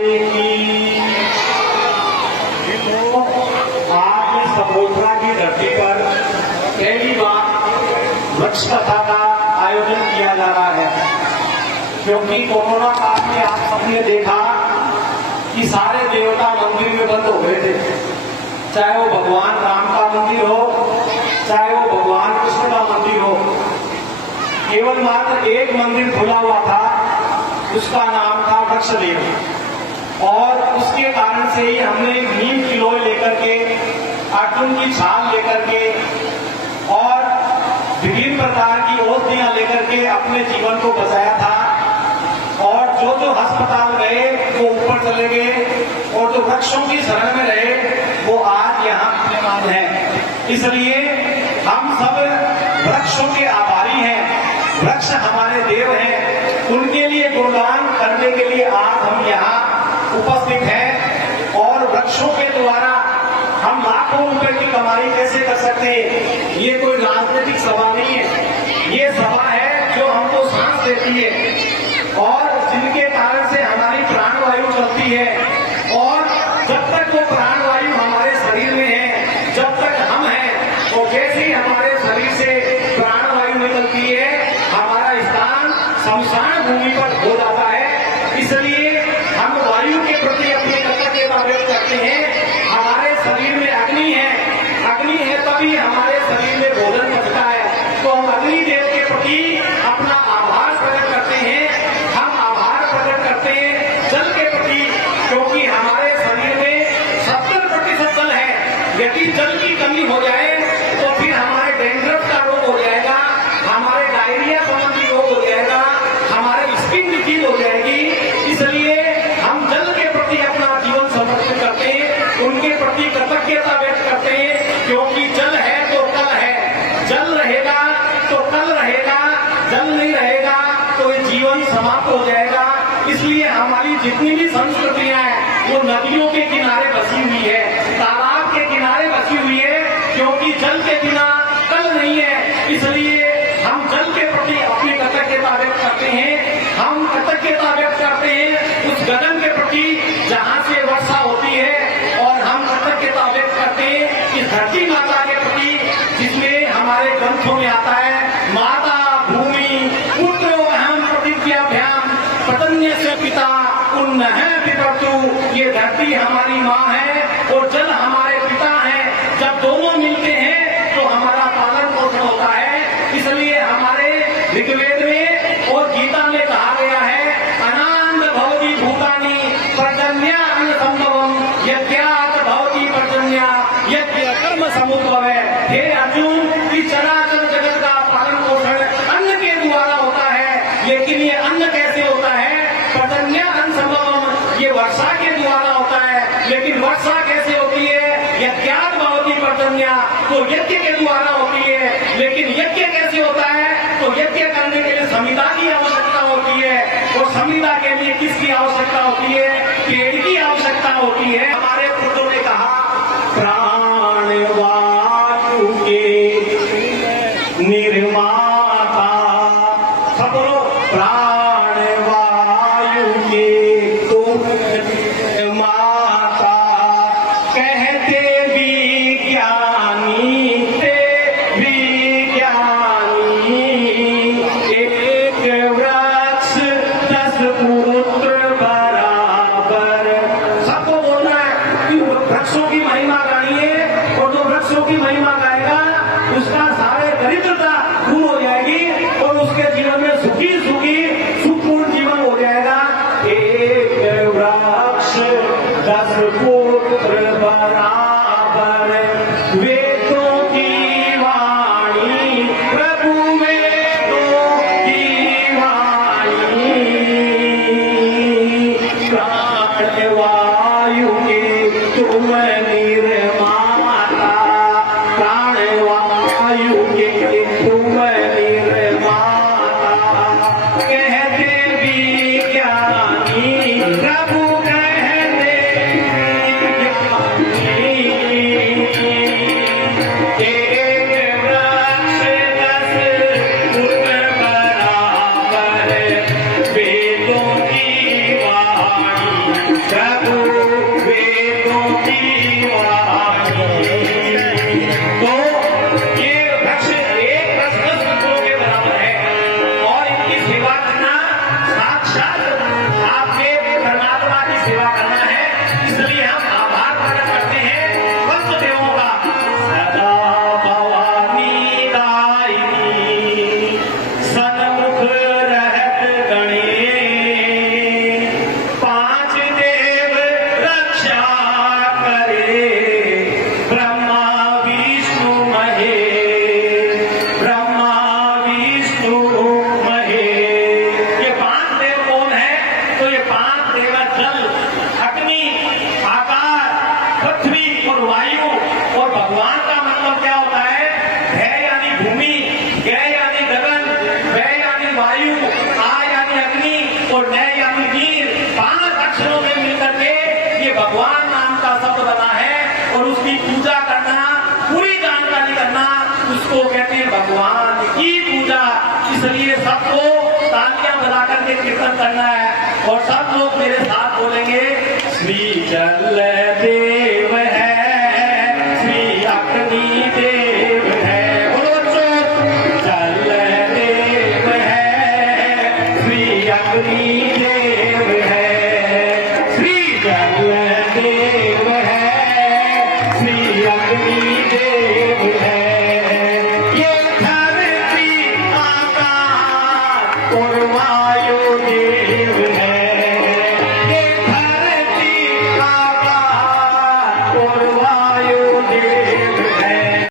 आज सपोत्रा की धरती पर पहली बार वृक्ष कथा का आयोजन किया जा रहा है, क्योंकि कोरोना काल में आप सबने देखा कि सारे देवता मंदिर में बंद हो गए थे। चाहे वो भगवान राम का मंदिर हो, चाहे वो भगवान कृष्ण का मंदिर हो, केवल मात्र एक मंदिर खुला हुआ था, उसका नाम था वृक्षदेव। और उसके कारण से ही हमने नीम की लोई लेकर के, अर्जुन की छाल लेकर के और विभिन्न प्रकार की औषधियां लेकर के अपने जीवन को बचाया था। और जो जो अस्पताल गए वो ऊपर चले गए, और जो वृक्षों की शरण में रहे वो आज यहाँ विद्यमान है। इसलिए हम सब वृक्षों के आभारी हैं। वृक्ष हमारे देव हैं, उनके लिए गुणगान करने के लिए आज हम यहाँ उपस्थित हैं। और वृक्षों के द्वारा हम लाखों रुपए की कमाई कैसे कर सकते हैं? ये कोई राजनीतिक सभा नहीं है, ये सभा है जो हमको सांस देती है और जिनके कारण से हमारी प्राणवायु चलती है। और जब तक वो प्राणवायु हमारे शरीर में है, जब तक हम हैं, तो जैसे ही हमारे शरीर से प्राणवायु निकलती है, हमारा स्थान शमशान भूमि पर हो जाता है। इसलिए हम वायु के प्रति अपनी कृतज्ञता व्यक्त करते हैं। हमारे शरीर में अग्नि है तभी हमारे शरीर में भोजन बचता है। तो हम अग्नि देव के प्रति अपना आभार प्रकट करते हैं। हम आभार प्रकट करते हैं जल के प्रति, क्योंकि हमारे शरीर में 70% जल है। यदि जल की कमी हो जाए तो फिर हमारे डेंड्रफ का रोग हो जाएगा, हमारे डायरिया संबंधी रोग हो जाएगा, हमारे स्किन डिजीज हो जाएगी। इसलिए हम जल के प्रति अपना जीवन समर्पित करते हैं, उनके प्रति कृतज्ञता व्यक्त करते हैं। क्योंकि जल है तो कल है, जल रहेगा तो कल रहेगा, जल नहीं रहेगा तो ये जीवन समाप्त हो जाएगा। इसलिए हमारी जितनी भी संस्कृतियां हैं वो नदियों के किनारे बसी हुई है, तालाब के किनारे बसी हुई है, क्योंकि जल के बिना कल नहीं है। इसलिए हम जल के प्रति अपनी कृतज्ञता व्यक्त करते हैं। हम कृतज्ञता व्यक्त करते हैं उस गगन के प्रति जहां से वर्षा होती है, और हम कृतज्ञता व्यक्त करते हैं इस धरती माता के प्रति जिसमें हमारे ग्रंथों में आता है, माता भूमि पुत्रो अहम प्रतिज्ञाभ्याम पतन्य से पिता उन्न है पितृ। ये धरती हमारी माँ है और जल हमारे पिता है। जब दोनों मिलते हैं तो हमारा पालन पोषण होता है। इसलिए हमारे ऋग्वेद में और गीता में कहा गया है, अनांद भवति भूतानि पर्जन्या अन्न संभवम यज्ञात भवति पर्जन्या यज्ञ कर्म समुद्भव है। हे अर्जुन, इस चराचर जगत का पालन पोषण अन्न के द्वारा होता है, लेकिन ये अन्न कैसे होता है? पर्जन्या अन्न संभवम, ये वर्षा के द्वारा होता है। लेकिन वर्षा कैसे होती है? यज्ञात भवति पर्जन्या, तो यज्ञ के द्वारा होती है। लेकिन यज्ञ कैसे होता है? तो यज्ञ करने के लिए संविदा की आवश्यकता होती है, और संविदा के लिए किसकी आवश्यकता होती है? पेड़ की आवश्यकता होती है। हमारे पूर्वजों ने कहा, प्राणवायु के निर्माता, सब बोलो, प्राणवायु के तुम निर्माता, कहते विज्ञानी ते विज्ञानी, एक वृक्ष 10 पुत्र बराबर। सबको बोलना है कि वृक्षों की महिमा गानी है, और जो वृक्षों की महिमा गाएगा उसका सारे दरिद्रता दूर हो जाएगी और उसके जीवन में सुखी सुखपूर्ण जीवन हो जाएगा। एक वृक्ष 10 पुत्र बराबर, वेदों की वाणी प्रभु वेदों की वाणी, प्राणवायु के तुम निर्माता, प्राणवायु के तुम निर्माता, कह भगवान नाम का शब्द बना है और उसकी पूजा करना, पूरी जानकारी करना, उसको कहते हैं भगवान की पूजा। इसलिए सबको तालियां बजा करके कीर्तन करना है और सब लोग मेरे साथ बोलेंगे श्री चल